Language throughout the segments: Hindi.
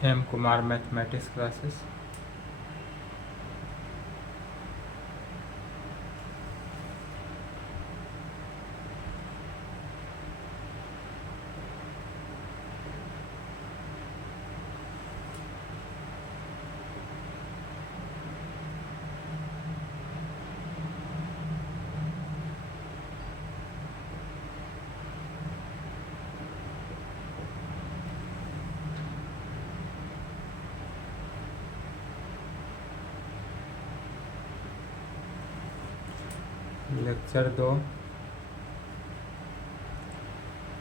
M Kumar mathematics classes. Lecture 2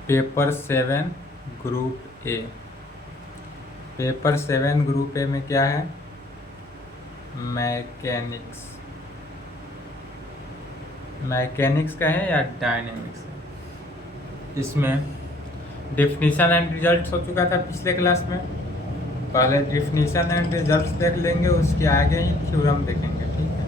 paper 7 group A. Paper 7 group A में क्या है? मैकेनिक्स। मैकेनिक्स का है या डायनेमिक्स है। इसमें डेफिनेशन एंड रिजल्ट हो चुका था पिछले क्लास में। पहले डेफिनेशन एंड रिजल्ट देख लेंगे, उसके आगे ही थ्योरम देखेंगे। ठीक है,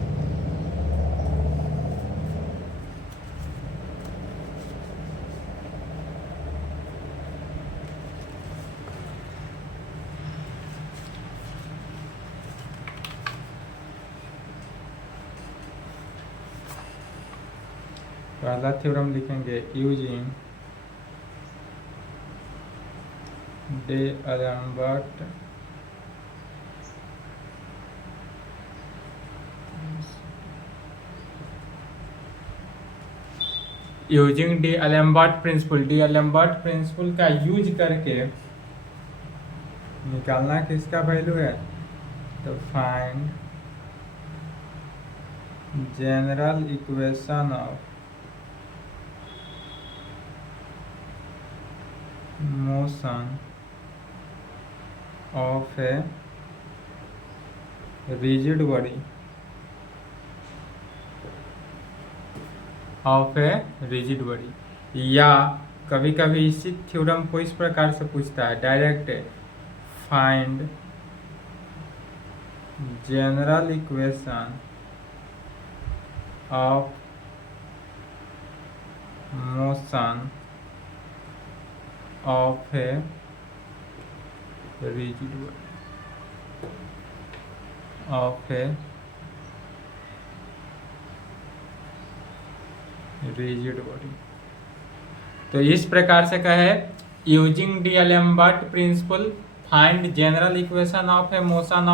पहला थ्योरम लिखेंगे using D'Alembert using D'Alembert principle. D'Alembert principle का यूज करके निकालना किसका वैल्यू है? तो find general equation of motion of a rigid body of a rigid body. या कभी कभी इसी थ्योरम को इस प्रकार से पूछता है direct, find general equation of motion of a rigid body of a rigid body. तो इस प्रकार से कहे using D'Alembert principle find general equation of a motion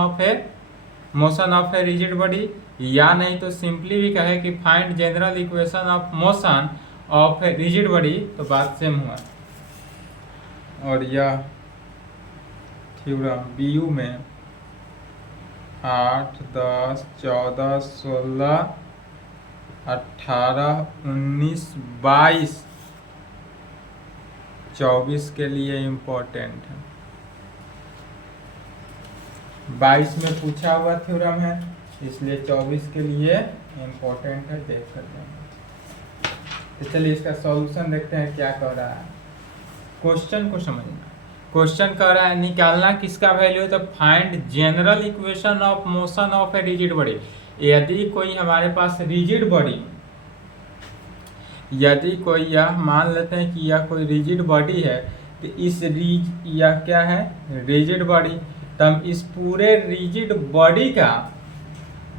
of a rigid body. या नहीं तो सिंपली भी कहे कि find general equation of motion of a rigid body, तो बात सेम हुआ। और यह थ्योरम बीयू में 8, 10, 14, 16, 18, 19, 22, 24 के लिए इम्पोर्टेंट है। 22 में पूछा हुआ थ्योरम है, इसलिए 24 के लिए इम्पोर्टेंट है। देख कर देंगे। तो चलिए इसका सॉल्यूशन देखते हैं क्या कह रहा है। क्वेश्चन को समझना। क्वेश्चन कह रहा है निकालना किसका वैल्यू है? तो find general equation of motion of a rigid body. यदि कोई हमारे पास रिजिड बॉडी, यदि कोई यह मान लेते हैं कि यह कोई रिजिड बॉडी है, तो इस यह क्या है? Rigid body. तो हम इस पूरे रिजिड बॉडी का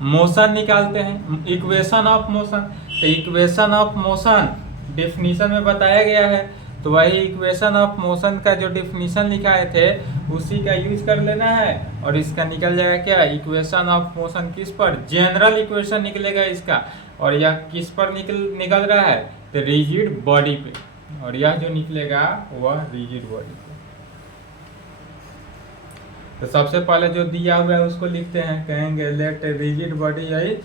मोशन निकालते हैं, इक्वेशन ऑफ मोशन। तो इक्वेशन ऑफ मोशन डेफिनेशन में बताया गया है, तो वही इक्वेशन ऑफ मोशन का जो डेफिनेशन लिखाए थे उसी का यूज कर लेना है और इसका निकल जाएगा क्या? इक्वेशन ऑफ मोशन किस पर? जनरल इक्वेशन निकलेगा इसका। और यह किस पर निकल रहा है? तो रिजिड बॉडी पे। और यह जो निकलेगा वह रिजिड बॉडी पे। तो सबसे पहले जो दिया हुआ है उसको लिखते हैं। कहेंगे let rigid body is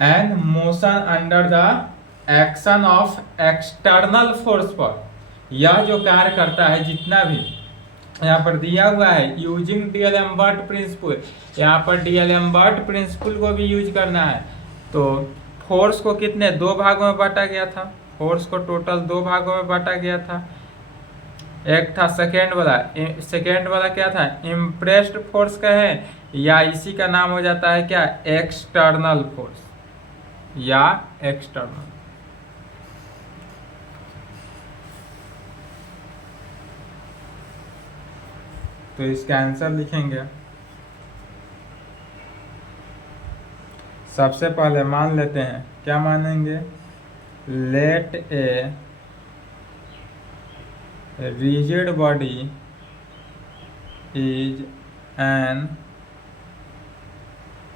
and motion under the action of external force पर। यह जो कार्य करता है जितना भी यहाँ पर दिया हुआ है यूजिंग डी'एलेम्बर्ट प्रिंसिपल, यहाँ पर डी'एलेम्बर्ट प्रिंसिपल को भी यूज करना है। तो फोर्स को कितने 2 भागों में बांटा गया था। फोर्स को टोटल 2 भागों में बांटा गया था। एक था सेकेंड वाला क्या था? इम्प्रेस्ड फोर्स का है, या इसी का नाम हो जाता है क्या? एक्सटर्नल फोर्स या एक्सटर्नल। तो इसका आंसर लिखेंगे। सबसे पहले मान लेते हैं, क्या मानेंगे, let a rigid body is an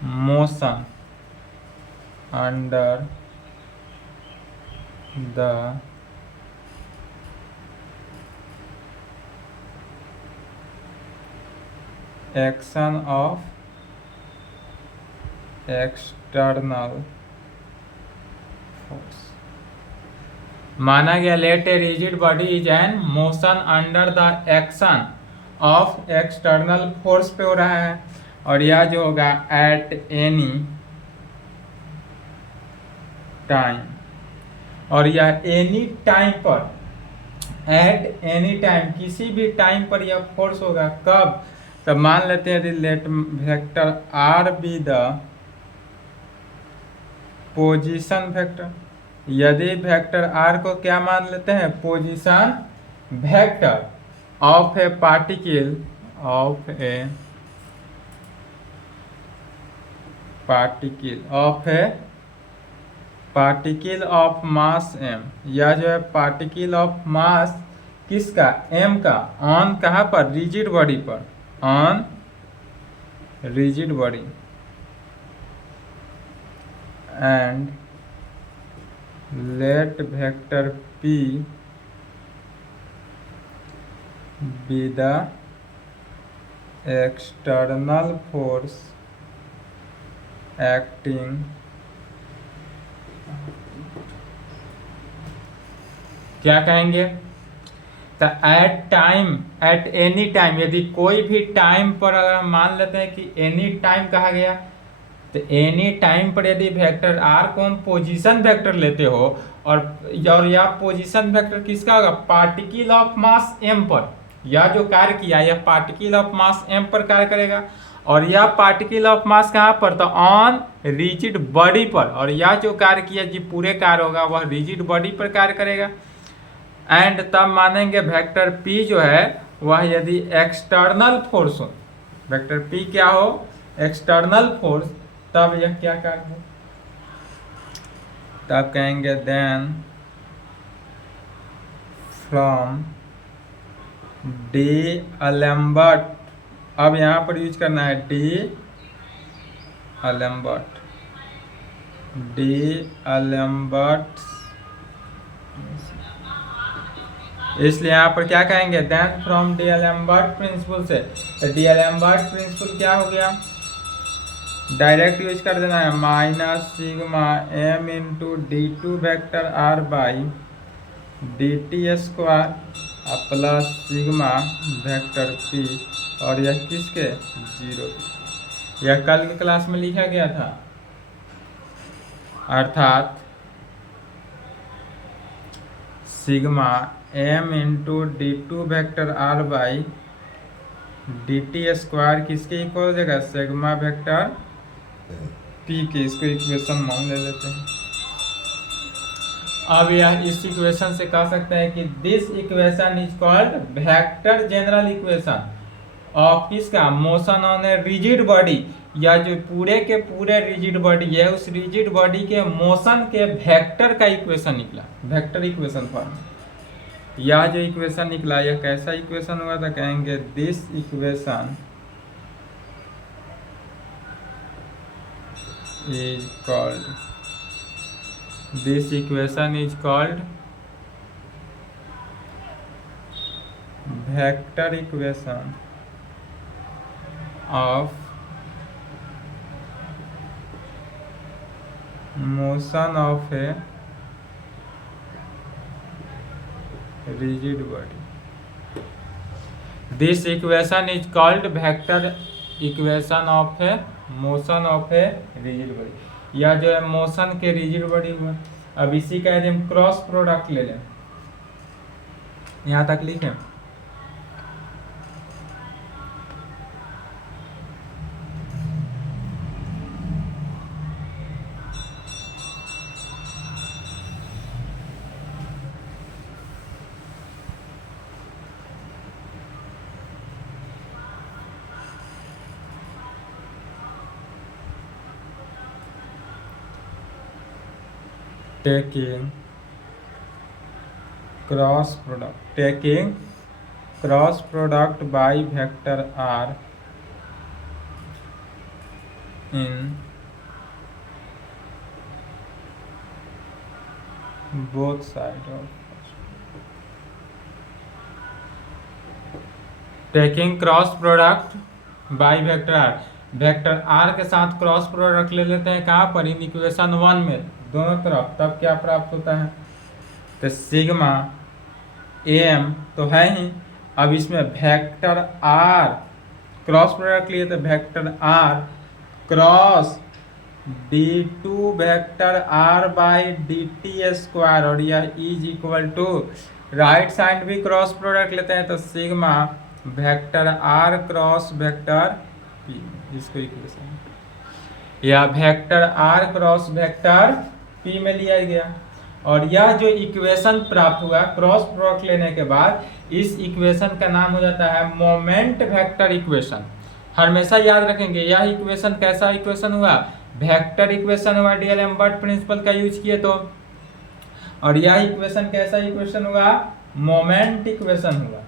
motion under the action of external force. माना गया let a rigid body is an motion under the action of external force पे हो रहा है, और यह जो होगा एट एनी टाइम, और यह एनी टाइम पर, एट एनी टाइम किसी भी टाइम पर यह फोर्स होगा। कब? तब मान लेते हैं let vector R be the position vector. यदि वेक्टर आर को क्या मान लेते हैं, position vector of a particle, of a particle of a particle of mass m, या जो है पार्टिकल ऑफ मास किसका, m का, ऑन कहाँ पर, रिजिड बॉडी पर, on rigid body, and let vector p be the external force acting क्या कहेंगे, तो at time, at any time, यदि कोई भी टाइम पर अगर हम मान लेते हैं कि एनी टाइम कहा गया, तो एनी टाइम पर यदि वेक्टर आर को हम पोजीशन वेक्टर लेते हो, और यह पोजीशन वेक्टर किसका होगा, पार्टिकल ऑफ मास m पर, यह जो कार्य किया यह पार्टिकल ऑफ मास m पर कार्य करेगा, और यह पार्टिकल ऑफ मास कहाँ पर, तो ऑन रिजिड बॉडी पर, और यह जो कार्य किया जी पूरे कार्य होगा वह रिजिड बॉडी पर कार्य करेगा। एंड तब मानेंगे वेक्टर p जो है वह यदि एक्सटर्नल फोर्स हो, वेक्टर p क्या हो, एक्सटर्नल फोर्स, तब यह क्या कार्य हो, तब कहेंगे देन फ्रॉम डी अलेम्बर्ट, अब यहाँ पर यूज करना है डी अलेम्बर्ट, डी अलेम्बर्ट, इसलिए यहाँ पर क्या कहेंगे, then from d'Alembert principle से। डी अलेम्बर्ट प्रिंसिपल क्या हो गया, डायरेक्ट यूज कर देना है, minus sigma m into d two vector r by D T square plus sigma vector p, और यह किसके, 0, यह कल के क्लास में लिखा गया था, अर्थात sigma m into d two vector r by D T square किसके इक्वल हो जाएगा, सिग्मा वेक्टर p के, इसको इक्वेशन मान ले लेते हैं। अब यह इस इक्वेशन से कह सकते हैं कि this equation is called vector general equation of किसका, motion on a rigid body, या जो पूरे के पूरे रिजिड बॉडी है उस रिजिड बॉडी के मोशन के वेक्टर का इक्वेशन निकला, वेक्टर इक्वेशन फॉर्म। यह जो इक्वेशन निकला यह कैसा इक्वेशन हुआ था, कहेंगे this equation is called, this equation is called vector equation of motion of a rigid body. This equation is called vector equation of a motion of a rigid body, या जो है मोशन के रिजिड बॉडी हुआ। अब इसी का यदि हम क्रॉस प्रोडक्ट ले लें, यहाँ तक लिखें, taking cross product by vector r in both sides of taking cross product by vector r, vector r के साथ क्रॉस प्रोडक्ट ले लेते हैं कहाँ पर, इन इक्वेशन 1 में दोनों तरफ, तब क्या प्राप्त होता है, तो सिग्मा एम तो है ही, अब इसमें वेक्टर आर क्रॉस प्रोडक्ट लिए तो vector r cross d2 vector r by D T square, और यह is equal to right side भी क्रॉस प्रोडक्ट लेते हैं तो sigma vector r cross vector p, इसको इक्वेशन या vector r cross vector p में लिया गया। और यह जो इक्वेशन प्राप्त हुआ क्रॉस प्रोडक्ट लेने के बाद, इस इक्वेशन का नाम हो जाता है मोमेंट वेक्टर इक्वेशन। हमेशा याद रखेंगे यह इक्वेशन कैसा इक्वेशन हुआ, वेक्टर इक्वेशन हुआ, डीएलएम्बर्ट प्रिंसिपल का यूज किए तो। और यह इक्वेशन कैसा इक्वेशन हुआ, मोमेंट इक्वेशन हुआ,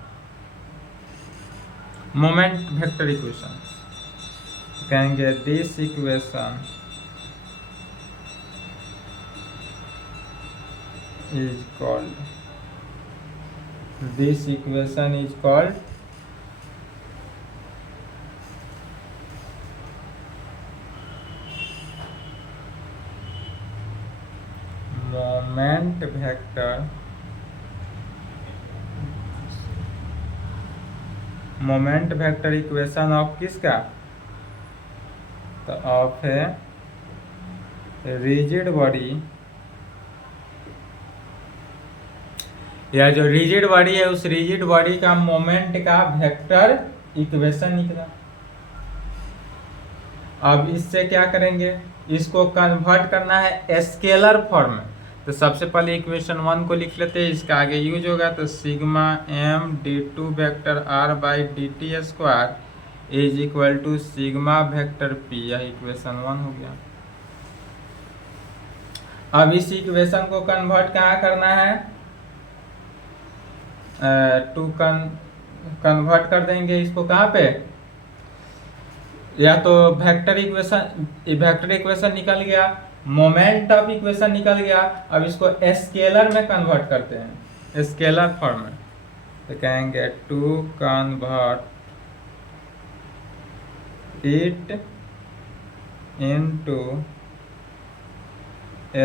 मोमेंट वेक्टर इक्वेशन। कहेंगे this equation is called moment vector equation of किसका, तो ऑफ है रिजिड बॉडी, या जो रिजिड बॉडी है उस रिजिड बॉडी का मोमेंट का वेक्टर इक्वेशन निकला। अब इससे क्या करेंगे, इसको कन्वर्ट करना है स्केलर फॉर्म में, तो सबसे पहले इक्वेशन 1 को लिख लेते हैं, इसका आगे यूज होगा तो sigma m d2 vector r by D T square is equal to sigma vector p, यह इक्वेशन 1 हो गया। अब इस इक्वेशन को कन्वर्ट कहाँ करना है, टू कन्वर्ट कर देंगे इसको कहाँ पे, या तो वेक्टर इक्वेशन निकल गया, मोमेंट ऑफ इक्वेशन निकल गया, अब इसको स्केलर में कन्वर्ट करते हैं, स्केलर फॉर्म में, तो कहेंगे to convert it into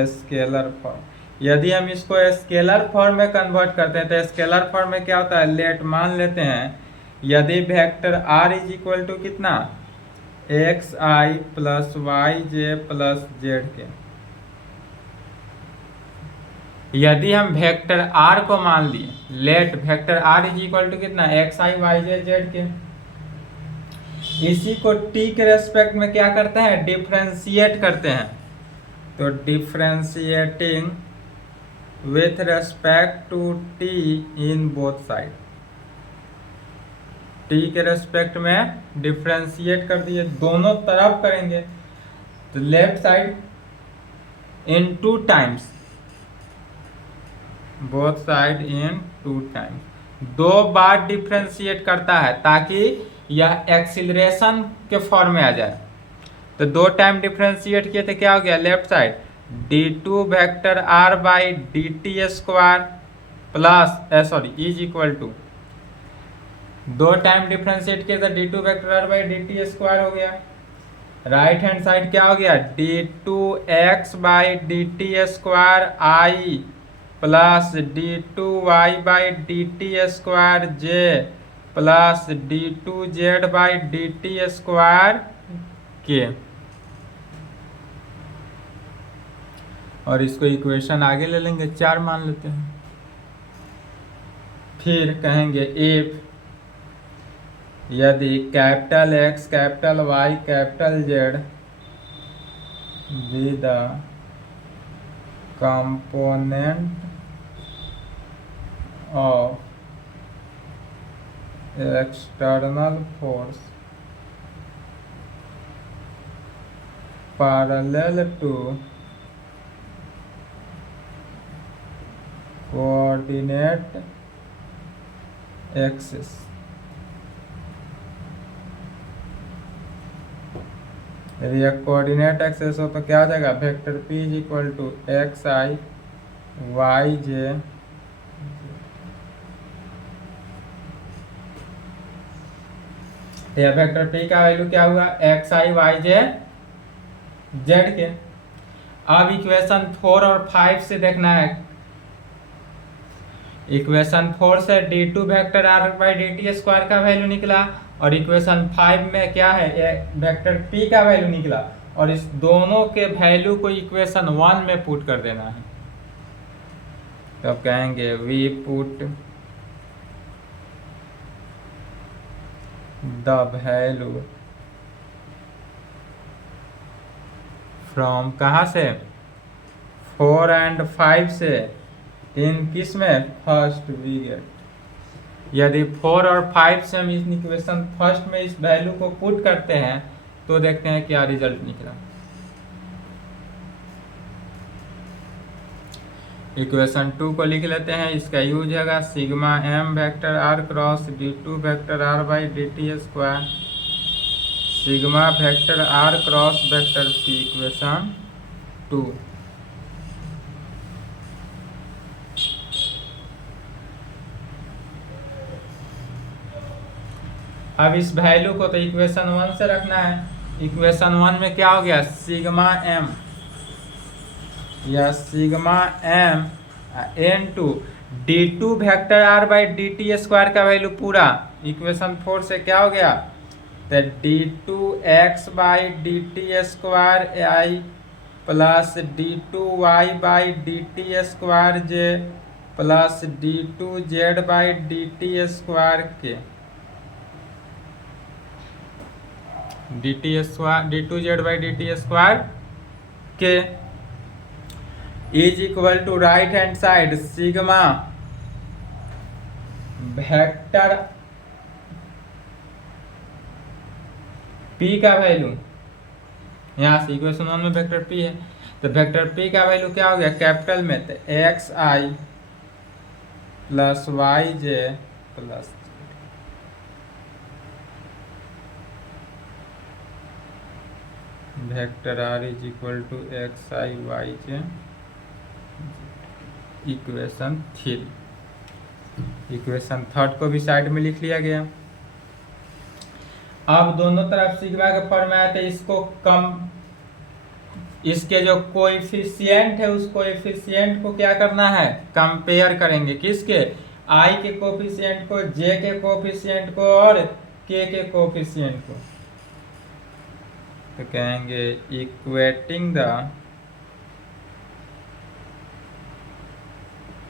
scalar form. यदि हम इसको स्केलर फॉर्म में कन्वर्ट करते हैं तो स्केलर फॉर्म में क्या होता है, लेट मान लेते हैं यदि vector r is equal to कितना, x i plus y j plus z k, यदि हम वेक्टर r को मान लिए, let vector r is equal to कितना, एक्स आई वाई जे जेड के, इसी को t के रेस्पेक्ट में क्या करते हैं, डिफरेंशिएट करते हैं, तो differentiating with respect to t in both side, t के रेस्पेक्ट में डिफरेंशिएट कर दिए, दोनों तरफ करेंगे, तो लेफ्ट साइड इन 2 टाइम्स, बोथ साइड इन 2 टाइम्स, 2 बार डिफरेंशिएट करता है ताकि यह एक्सीलरेशन के फॉर्म में आ जाए, तो 2 टाइम डिफरेंशिएट किए थे, क्या हो गया, left side d2 vector r by D T square plus is equal to, 2 time differentiate किया था, d2 vector r by D T square हो गया, राइट हैंड साइड क्या हो गया, d2 x by D T square i plus d2 y by D T square j plus d2 z by D T square k, और इसको इक्वेशन आगे ले लेंगे, 4 मान लेते हैं। फिर कहेंगे इफ यदि capital X capital Y capital Z be the component of external force parallel to coordinate axis. यदि यह कोऑर्डिनेट एक्सिस हो तो क्या हो जाएगा, vector p is equal to x I Y J, यह वेक्टर p का वैल्यू क्या हुआ, एक्स आई वाई जे जेड के। अब इक्वेशन 4 और 5 से देखना है। इक्वेशन 4 से d2 vector r by D T square का वैल्यू निकला, और इक्वेशन 5 में क्या है, वेक्टर p का वैल्यू निकला, और इस दोनों के वैल्यू को इक्वेशन 1 में पुट कर देना है। तो अब कहेंगे we put the value from, कहाँ से, 4 एंड 5 से, इन किस में, फर्स्ट वी गेट। यदि 4 और 5 से हम इस इक्वेशन फर्स्ट में इस वैल्यू को पुट करते हैं तो देखते हैं क्या रिजल्ट निकला। इक्वेशन 2 को लिख लेते हैं। इसका यूज होगा sigma m vector r cross d2 vector r by D T square, sigma vector r cross vector p, equation 2। अब इस वैल्यू को तो इक्वेशन 1 से रखना है। इक्वेशन 1 में क्या हो गया, सिग्मा m या sigma m n to d2 vector r by D T square का वैल्यू पूरा। इक्वेशन 4 से क्या हो गया, तो d2 x by D T square I plus d2 y by D T square J plus d2 z by D T square K, d2 z by D T square K is equal to right hand side sigma vector p का वैल्यू, यहाँ से इक्वेशन 1 में वेक्टर p है, तो वेक्टर p का वैल्यू क्या हो गया कैपिटल में, तो x i plus y j plus vector r is equal to x I Y j, equation 3। Equation 3 को भी साइड में लिख लिया गया। अब दोनों तरफ सिग्मा के फॉर्म में आया तो इसको कम, इसके जो कोएफिशिएंट है उस कोएफिशिएंट को क्या करना है, कंपेयर करेंगे, किसके, i के कोएफिशिएंट को, j के कोएफिशिएंट को और k के कोएफिशिएंट को। तो कहेंगे इक्वेटिंग द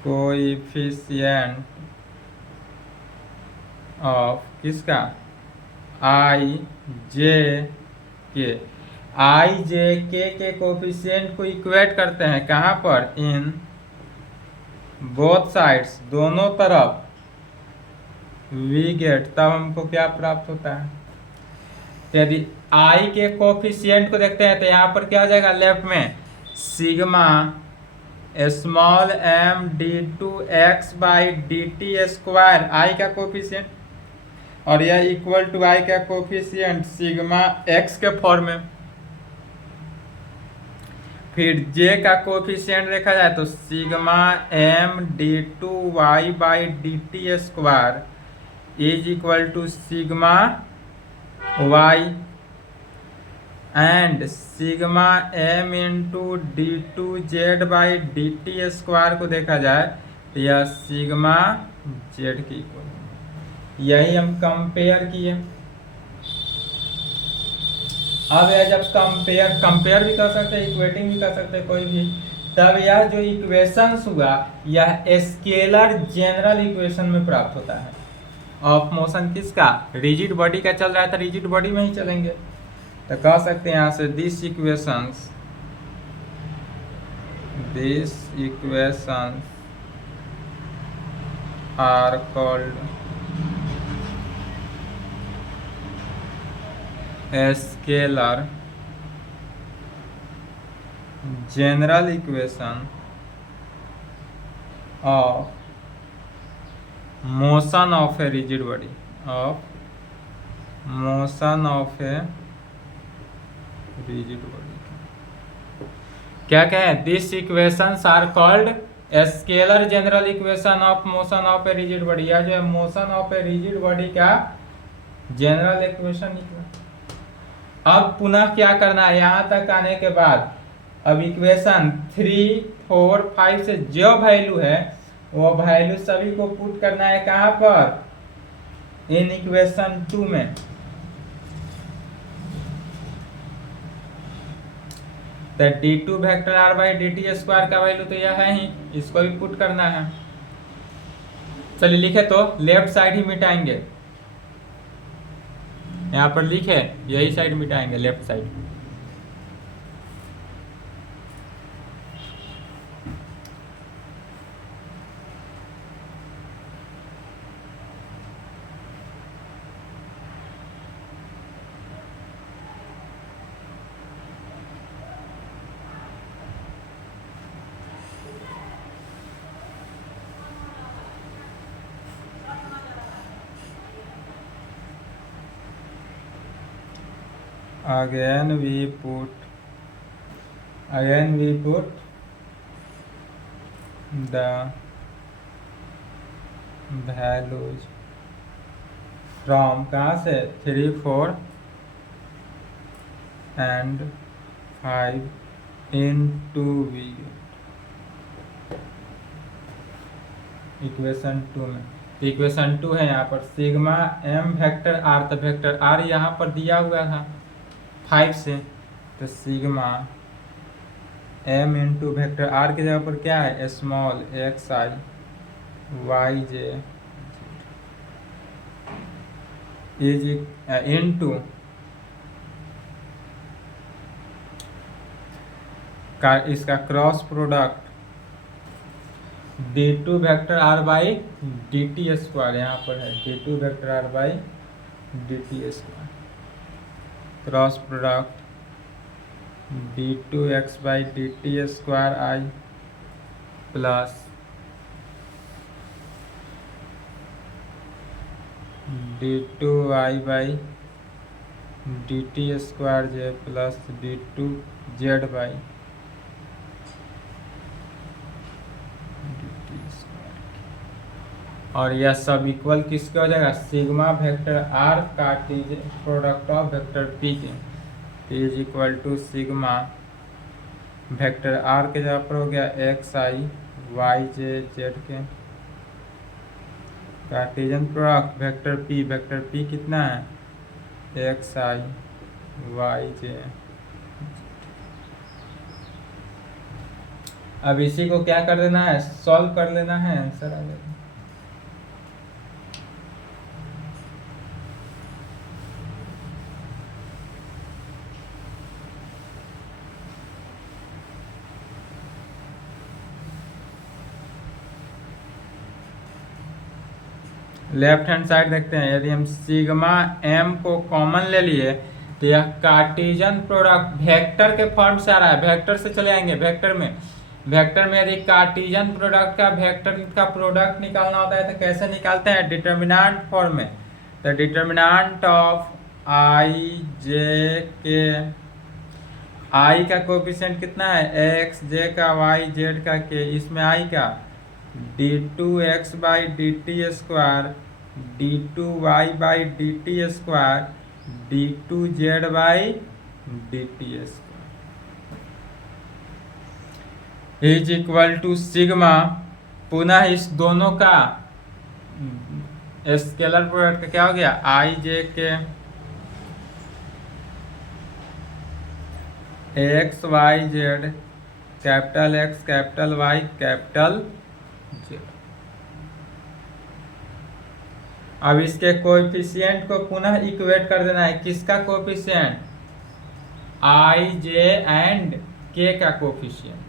कोएफिशिएंट ऑफ किसका, i j k, i j k के कोएफिशिएंट को इक्वेट करते हैं कहाँ पर, इन बोथ साइड्स, दोनों तरफ वी गेट, तब हमको क्या प्राप्त होता है। यदि i के कोएफिशिएंट को देखते हैं तो यहाँ पर क्या हो जाएगा, लेफ्ट में sigma small m d2 x by D T square i का कोएफिशिएंट, और यह इक्वल टू i का कोएफिशिएंट सिग्मा x के फॉर्म में। फिर j का कोएफिशिएंट देखा जाए तो sigma m d2 y by D T square is equal to sigma y and sigma m into d two z by D T square को देखा जाए तो यह सिग्मा z के इक्वल। यही हम कंपेयर किए। अब यह जब कंपेयर भी कर सकते हैं, इक्वेटिंग भी कर सकते हैं कोई भी, तब यह जो इक्वेशंस हुआ यह स्केलर जनरल इक्वेशन में प्राप्त होता है। ऑफ मोशन किसका, रिजिड बॉडी का चल रहा है तो रिजिड बॉडी में ही चलेंगे। तो कह सकते हैं यहाँ से this equations are called scalar general equation of motion of a rigid body, of motion of a rigid body. क्या क्या है? This equations are called scalar general equation of motion of a rigid body. या जो है motion of a rigid body का जनरल इक्वेशन निकला। अब पुनः क्या करना है, यहां तक आने के बाद अब इक्वेशन 3, 4, 5 से जो वैल्यू है वो वैल्यू सभी को पुट करना है कहां पर, इन इक्वेशन 2 में। तो d2 vector r by dt square का वैल्यू तो यह है ही, इसको भी पुट करना है। चलिए लिखे तो लेफ्ट साइड ही मिटाएंगे, यहाँ पर लिखे यही साइड मिटाएंगे, left side. Again we put the values from कहाँ से 3, 4 and 5 into v इक्वेशन 2 में। इक्वेशन 2 है यहाँ पर सिग्मा m वेक्टर r, तो वेक्टर r यहाँ पर दिया हुआ था 5 से, तो sigma m into vector r की जगह पर क्या है, small x I Y j is into का इसका cross product d2 vector r by dt square, यहाँ पर है d2 vector r by dt square, cross product d2x by dt square I plus d2y by dt square J plus d2z by dt square, और यह सब इक्वल किसके हो जाएगा, सिग्मा वेक्टर r का प्रोडक्ट ऑफ वेक्टर p के is equal to sigma vector r के जगह पर हो गया एक्स आई वाई जे Z k Cartesian product vector p कितना है, एक्स आई वाई जे। अब इसी को क्या कर देना है, सॉल्व कर लेना है, आंसर आ जाएगा। लेफ्ट हैंड साइड देखते हैं, यदि हम सिग्मा m को कॉमन ले लिए तो यह कार्टेशियन प्रोडक्ट वेक्टर के फॉर्म से आ रहा है, वेक्टर से चले आएंगे वेक्टर में यदि कार्टेशियन प्रोडक्ट का वेक्टर का प्रोडक्ट निकालना होता है तो कैसे निकालते हैं, डिटर्मिनेंट फॉर्म में। तो डिटर्मिनेंट ऑफ आई जे के, आई का कोएफिशिएंट कितना है, एक्स, जे का वाई, जेड का के, इसमें आई का d2x by dt square, d2y by dt square, d2z by dt square is equal to sigma, पुनः इस दोनों का स्केलर प्रोडक्ट का क्या हो गया, i j k x y z, capital X capital Y capital Z. अब इसके कोएफिशिएंट को पुनः इक्वेट कर देना है, किसका कोएफिशिएंट, आई जे एंड के का कोएफिशिएंट,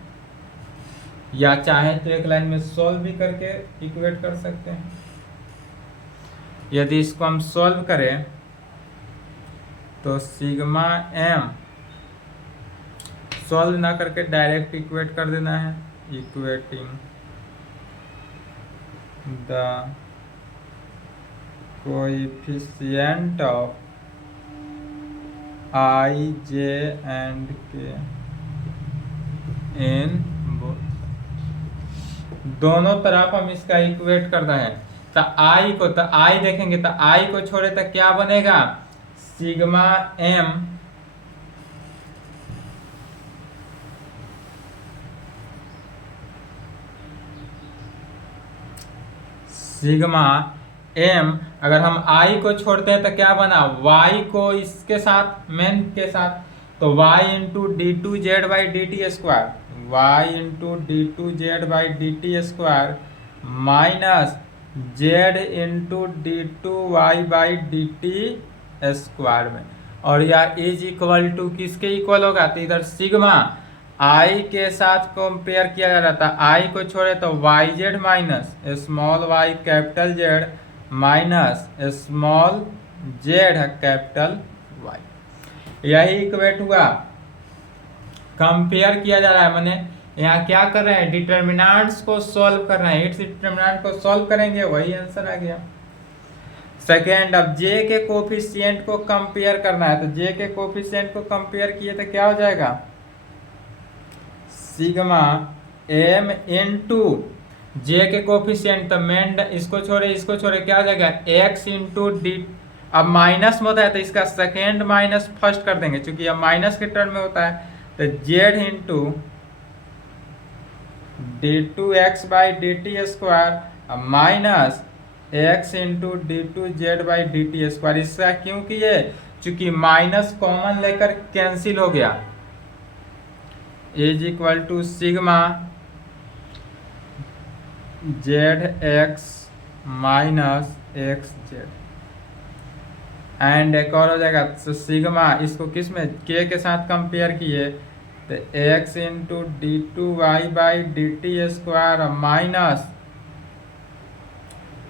या चाहे तो एक लाइन में सॉल्व भी करके इक्वेट कर सकते हैं। यदि इसको हम सॉल्व करें तो सिग्मा m सॉल्व ना करके डायरेक्ट इक्वेट कर देना है, equating the coefficient of I, J and K in both। दोनों तरफ हम इसका इक्वेट करना है। तो आई देखेंगे तो आई को छोड़े तो क्या बनेगा, सिग्मा एम अगर हम आई को छोड़ते हैं तो क्या बना, y को इसके साथ मेन के साथ, तो y into d two z by D T square, y into d two z by D T square minus z into d two y by D T square में। और यह इज इक्वल टू किसके इक्वल होगा, तो इधर सिग्मा आई के साथ कंपेयर किया जा रहा था, आई को छोड़े तो y z minus small y capital Z minus small z है कैपिटल वाई। यही इक्वेट हुआ, कंपेयर किया जा रहा है, मैंने यहाँ क्या कर रहे हैं, डिटर्मिनेंट्स को सॉल्व कर रहे हैं, इट्स डिटर्मिनेंट को सॉल्व करेंगे वही आंसर आ गया। सेकेंड, अब जे के कोफिशिएंट को कंपेयर करना है, तो जे के कोफिशिएंट को कंपेयर किए तो क्या हो जाएगा, सिग्मा एम इंटू जे के कोफिशिएंट, तो मेन इसको छोड़े क्या हो जाएगा, एक्स इंटू डी, अब माइनस में होता है तो इसका सेकेंड माइनस फर्स्ट कर देंगे, क्योंकि अब माइनस के टर्म में होता है, तो z into d two x by D T square minus x into d two z by D T square. इसका क्यों किए, चूंकि माइनस कॉमन लेकर कैंसिल हो गया, is equal to sigma z x minus x z, and एक और हो जाएगा, तो सिग्मा इसको किस में के साथ कंपेयर किए, तो x into d two y by D T square minus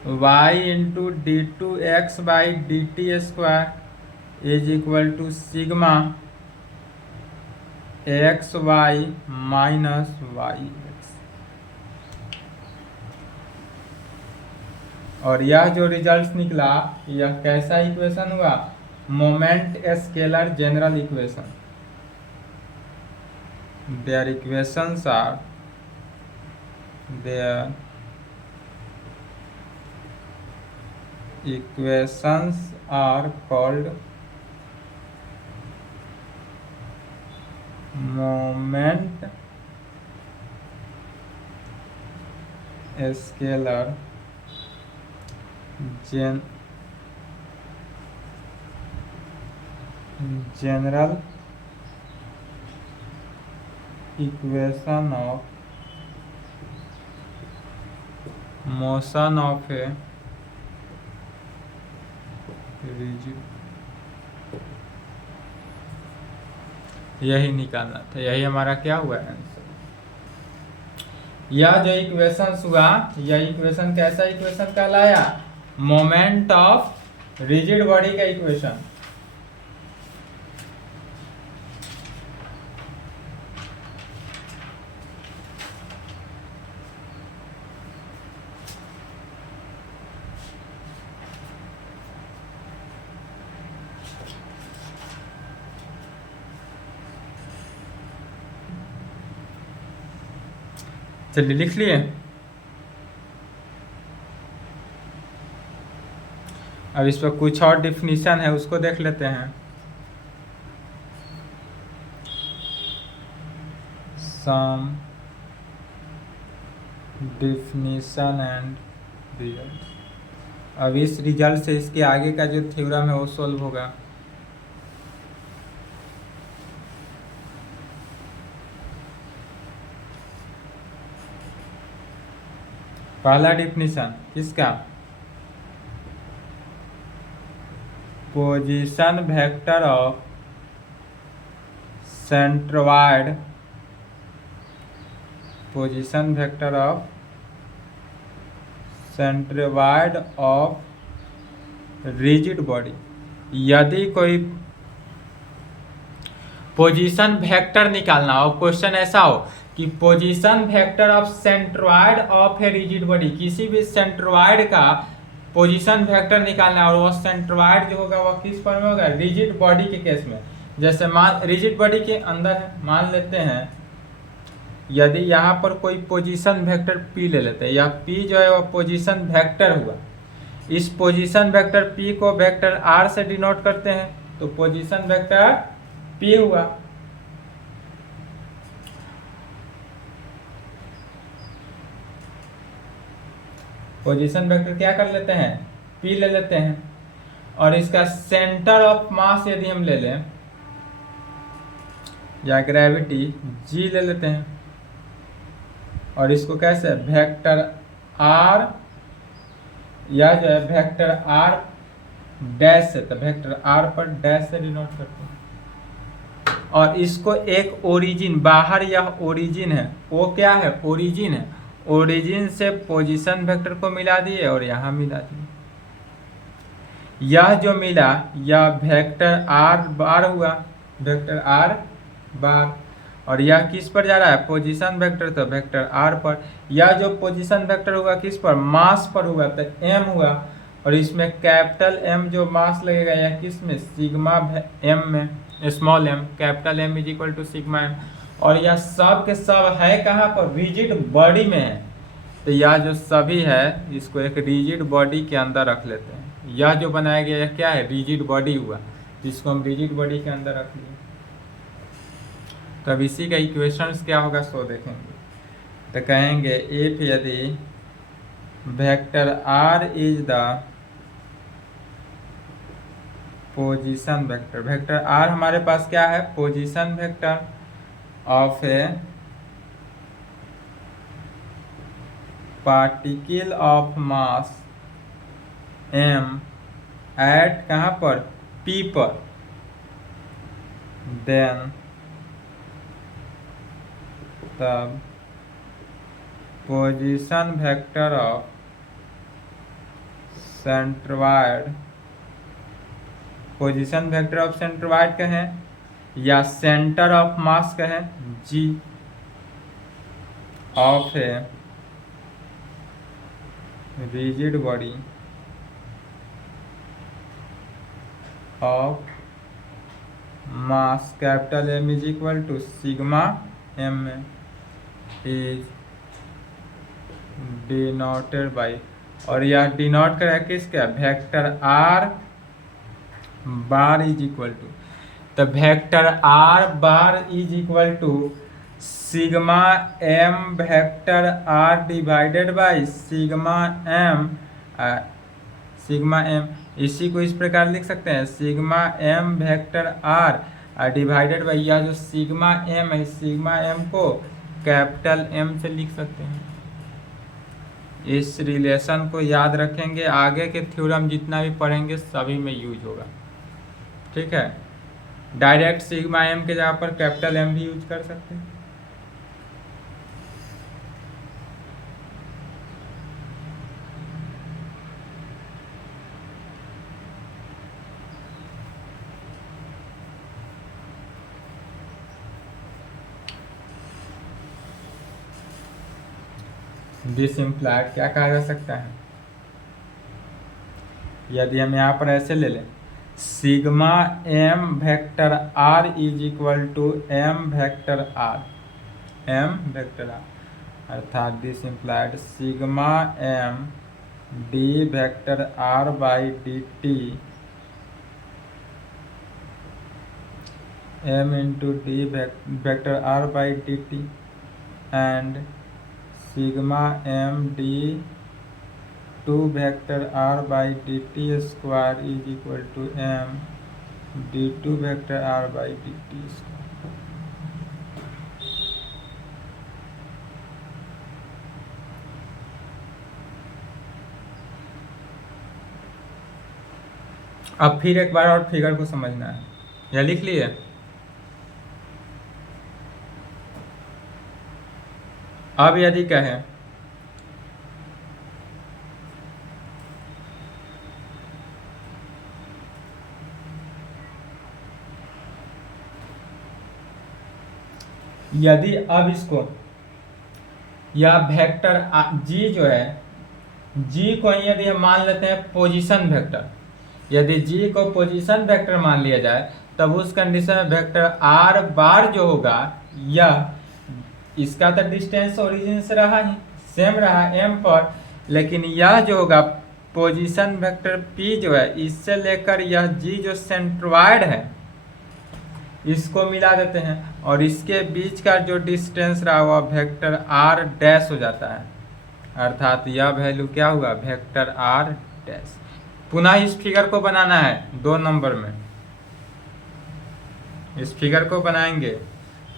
y into d two x by D T square is equal to sigma x y minus y x. और यह जो रिजल्ट निकला, यह कैसा इक्वेशन हुआ, moment scalar general equation. There equations are called moment scalar general equation of motion of a rigid, यही निकालना था, यही हमारा क्या हुआ आंसर। यह जो इक्वेशन हुआ, यह इक्वेशन कैसा इक्वेशन कहलाया, मोमेंट ऑफ रिजिड बॉडी का इक्वेशन। चलिए लिख लिए। अब इस पर कुछ और डिफिनीशन है, उसको देख लेते हैं। सम डिफिनीशन एंड रिजल्ट। अब इस रिजल्ट से इसके आगे का जो थ्योरम है वो सॉल्व होगा। पहला डिफिनीशन किसका, position vector of centroid, position vector of centroid of rigid body. यदि कोई पोजीशन वेक्टर निकालना हो, क्वेश्चन ऐसा हो कि position vector of centroid of a rigid body, किसी भी सेंट्रोइड का पोजीशन वेक्टर निकालना है और वो सेंट्रोइड जो होगा वह किस फॉर्म में होगा, रिजिड बॉडी के केस में। जैसे मान रिजिड बॉडी के अंदर है, मान लेते हैं यदि यहाँ पर कोई पोजीशन वेक्टर P ले लेते हैं, या P जो है वह पोजीशन वेक्टर हुआ, इस पोजीशन वेक्टर P को वेक्टर R से डिनोट करते हैं, तो पोजीशन वेक्टर P हुआ। पोजीशन वेक्टर क्या कर लेते हैं, P ले लेते हैं, और इसका सेंटर ऑफ मास यदि हम ले लें या ग्रेविटी G ले लेते हैं, और इसको कैसे वेक्टर R या जो है वेक्टर R डैश से, तो वेक्टर R पर डैश से डिनोट करते हैं, और इसको एक ओरिजिन, बाहर यह ओरिजिन है, वो क्या है ओरिजिन है, ओरिजिन से पोजीशन वेक्टर को मिला दिए और यहाँ मिला दिए, यह जो मिला यह वेक्टर R बार हुआ, वेक्टर R बार, और यह किस पर जा रहा है पोजीशन वेक्टर, तो वेक्टर R पर। यह जो पोजीशन वेक्टर हुआ किस पर, मास पर हुआ, तो M हुआ, और इसमें कैपिटल M जो मास लगेगा यह किस में, सिग्मा M में, small m, capital M is equal to sigma M, और यह सब के सब है कहाँ पर, रिजिड बॉडी में है, तो यह जो सभी है इसको एक रिजिड बॉडी के अंदर रख लेते हैं। यह जो बनाया गया यह क्या है, रिजिड बॉडी हुआ, जिसको हम रिजिड बॉडी के अंदर रख लिए। तब इसी का इक्वेशंस क्या होगा सो देखेंगे, तो कहेंगे इफ यदि vector R is the position vector, vector R हमारे पास क्या है position vector of a particle of mass m at कहाँ पर, P पर, देन तब position vector of centroid, position vector of centroid कहें या सेंटर ऑफ मास कहें G of a rigid body of mass capital M is equal to sigma M में इज डिनोटेड बाई, और यह डिनोट करेगा किसका, vector R bar is equal to, तो vector R bar is equal to sigma M vector R divided by sigma M, sigma M, इसी को इस प्रकार लिख सकते हैं sigma M vector R divided by, यह जो सिग्मा M है, सिग्मा M को कैपिटल M से लिख सकते हैं। इस रिलेशन को याद रखेंगे, आगे के थ्योरम जितना भी पढ़ेंगे सभी में यूज होगा, ठीक है। डायरेक्ट सिग्मा M के जगह पर कैपिटल M भी यूज कर सकते हैं। दिस इम्प्लाइड क्या कहा जा सकता है, यदि हम यहाँ पर ऐसे ले लें sigma M vector R is equal to M vector R, M vector R, अर्थात this implied sigma M D vector R by D t M into D vector R by D t and sigma M D 2 vector R by D T square is equal to M D2 vector R by D T square. अब फिर एक बार और फिगर को समझना है, या लिख लिए, अब यदि कहें यदि अब इसको यह वेक्टर जी जो है, जी को यदि हम मान लेते हैं पोजीशन वेक्टर, यदि जी को पोजीशन वेक्टर मान लिया जाए तब उस कंडीशन में वेक्टर आर बार जो होगा, यह इसका तो डिस्टेंस ओरिजिन से रहा ही सेम रहा एम पर, लेकिन यह जो होगा पोजीशन वेक्टर पी जो है, इससे लेकर यह जी जो सेंट्रॉइड है इसको मिला देते हैं और इसके बीच का जो डिस्टेंस रहा हुआ वेक्टर आर डैश हो जाता है, अर्थात यह वैल्यू क्या हुआ वेक्टर आर डैश। पुनः इस फिगर को बनाना है 2 नंबर में, इस फिगर को बनाएंगे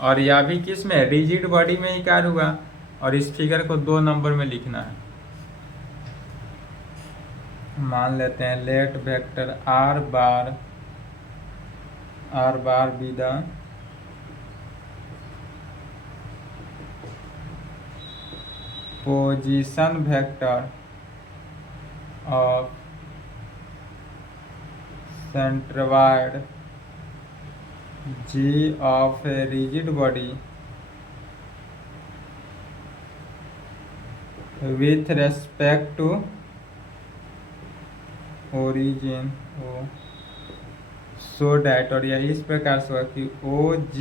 और यह भी किस में रिजिड बॉडी में ही कार्य हुआ और इस फिगर को 2 नंबर में लिखना है। मान लेते हैं let vector r bar be the position vector of centroid G of a rigid body with respect to origin O, so that, और यह इस प्रकार से होगा कि OG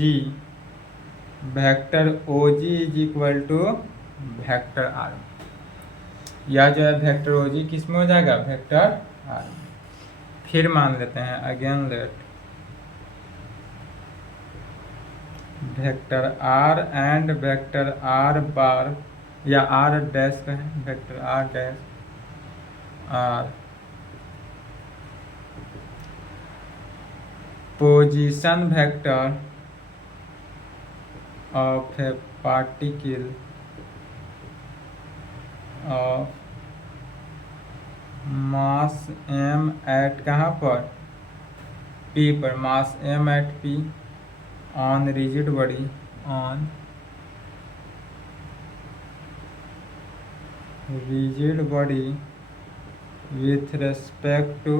vector OG is equal to vector R। यह जो है वेक्टर OG किस में हो जाएगा वेक्टर R। फिर मान लेते हैं again let vector r and vector r bar या आर डैश कहें, vector are dash r position vector of a particle of mass m at कहाँ पर p पर, mass m at p on rigid body on rigid body with respect to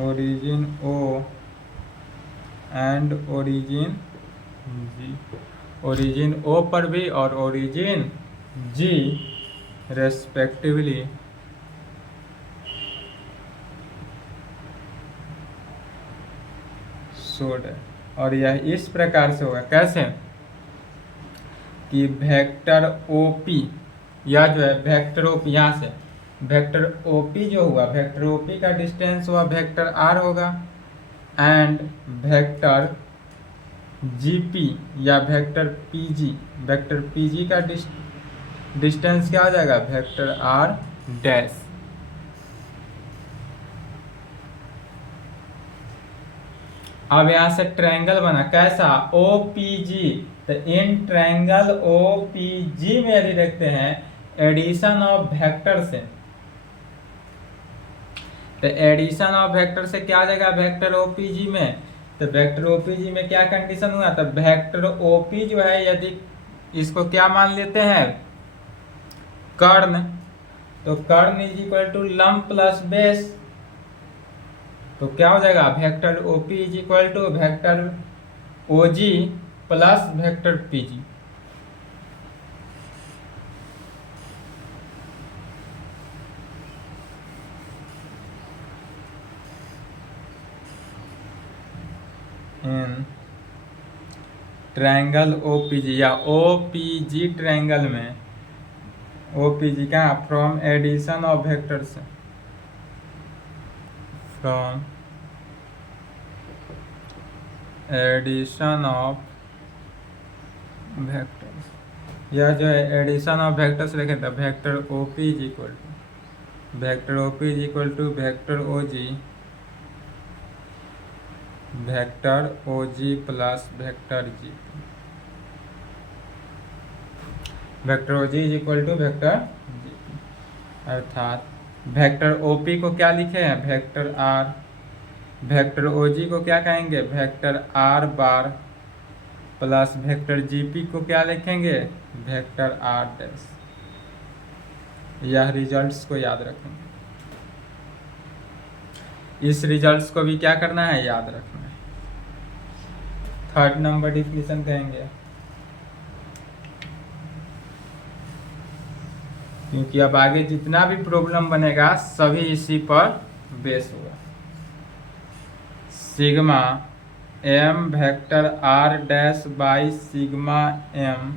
origin O and origin G, origin O पर भी और origin G respectively सोड है। और यह इस प्रकार से होगा कैसे कि वेक्टर ओपी या जो है वेक्टर ओपी, यहाँ से वेक्टर ओपी जो हुआ वेक्टर ओपी का डिस्टेंस हुआ वेक्टर आर होगा एंड वेक्टर जीपी या वेक्टर पीजी का डिस्टेंस क्या हो जाएगा वेक्टर आर डैश। अब यहाँ से ट्रायंगल बना कैसा OPG, तो इन ट्रायंगल OPG में यदि देखते हैं एडिशन ऑफ वेक्टर से, तो एडिशन ऑफ वेक्टर से क्या आ जाएगा वेक्टर OPG में, तो वेक्टर OPG में क्या कंडीशन हुआ, तो वेक्टर OP जो है यदि इसको क्या मान लेते हैं कर्ण, तो कर्ण इज इक्वल टू लंब प्लस बेस, तो क्या हो जाएगा vector OP is equal to vector OG plus vector PG. In triangle OPG या ओपीजी ट्रायंगल में ओपीजी का from addition of vectors, from addition of vectors, यह जो है एडिशन ऑफ वेक्टर्स लिखे तो vector OP is equal to vector OP is equal to vector OG plus vector G, vector OG is equal to vector जी, अर्थात वेक्टर ओपी को क्या लिखे हैं वेक्टर आर, वेक्टर ओजी को क्या कहेंगे वेक्टर आर बार प्लस वेक्टर जीपी को क्या लिखेंगे वेक्टर आर डैश। यह रिजल्ट्स को याद रखेंगे, इस रिजल्ट्स को भी क्या करना है याद रखना है। थर्ड नंबर डिफिनीशन कहेंगे, क्योंकि अब आगे जितना भी प्रॉब्लम बनेगा सभी इसी पर बेस होगा। Sigma M vector are dash by sigma M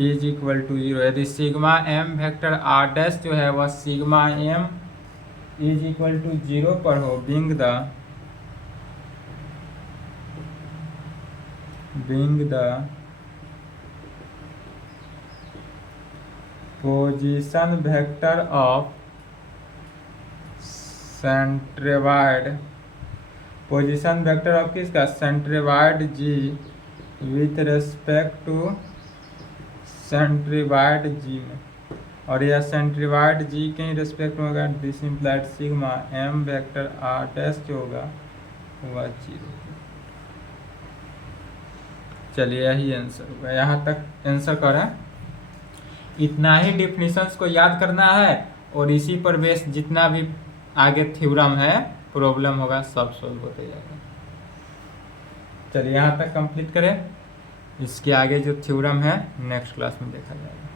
is equal to 0। यदि sigma M vector are dash जो है वह sigma M is equal to 0 पर हो, being the position vector of centroid, position vector of किसका, centroid G with respect to centroid G में, और यह सेंट्रोइड जी के रेस्पेक्ट में होगा। This implied sigma M vector are dash जो होगा वह 0। चलिए यही आंसर होगा, यहाँ तक आंसर करें। इतना ही डिफिनीशंस को याद करना है और इसी पर बेस जितना भी आगे थ्योरम है प्रॉब्लम होगा सब सॉल्व होते जाएगा। चलिए यहाँ तक कंप्लीट करें, इसके आगे जो थ्योरम है नेक्स्ट क्लास में देखा जाएगा।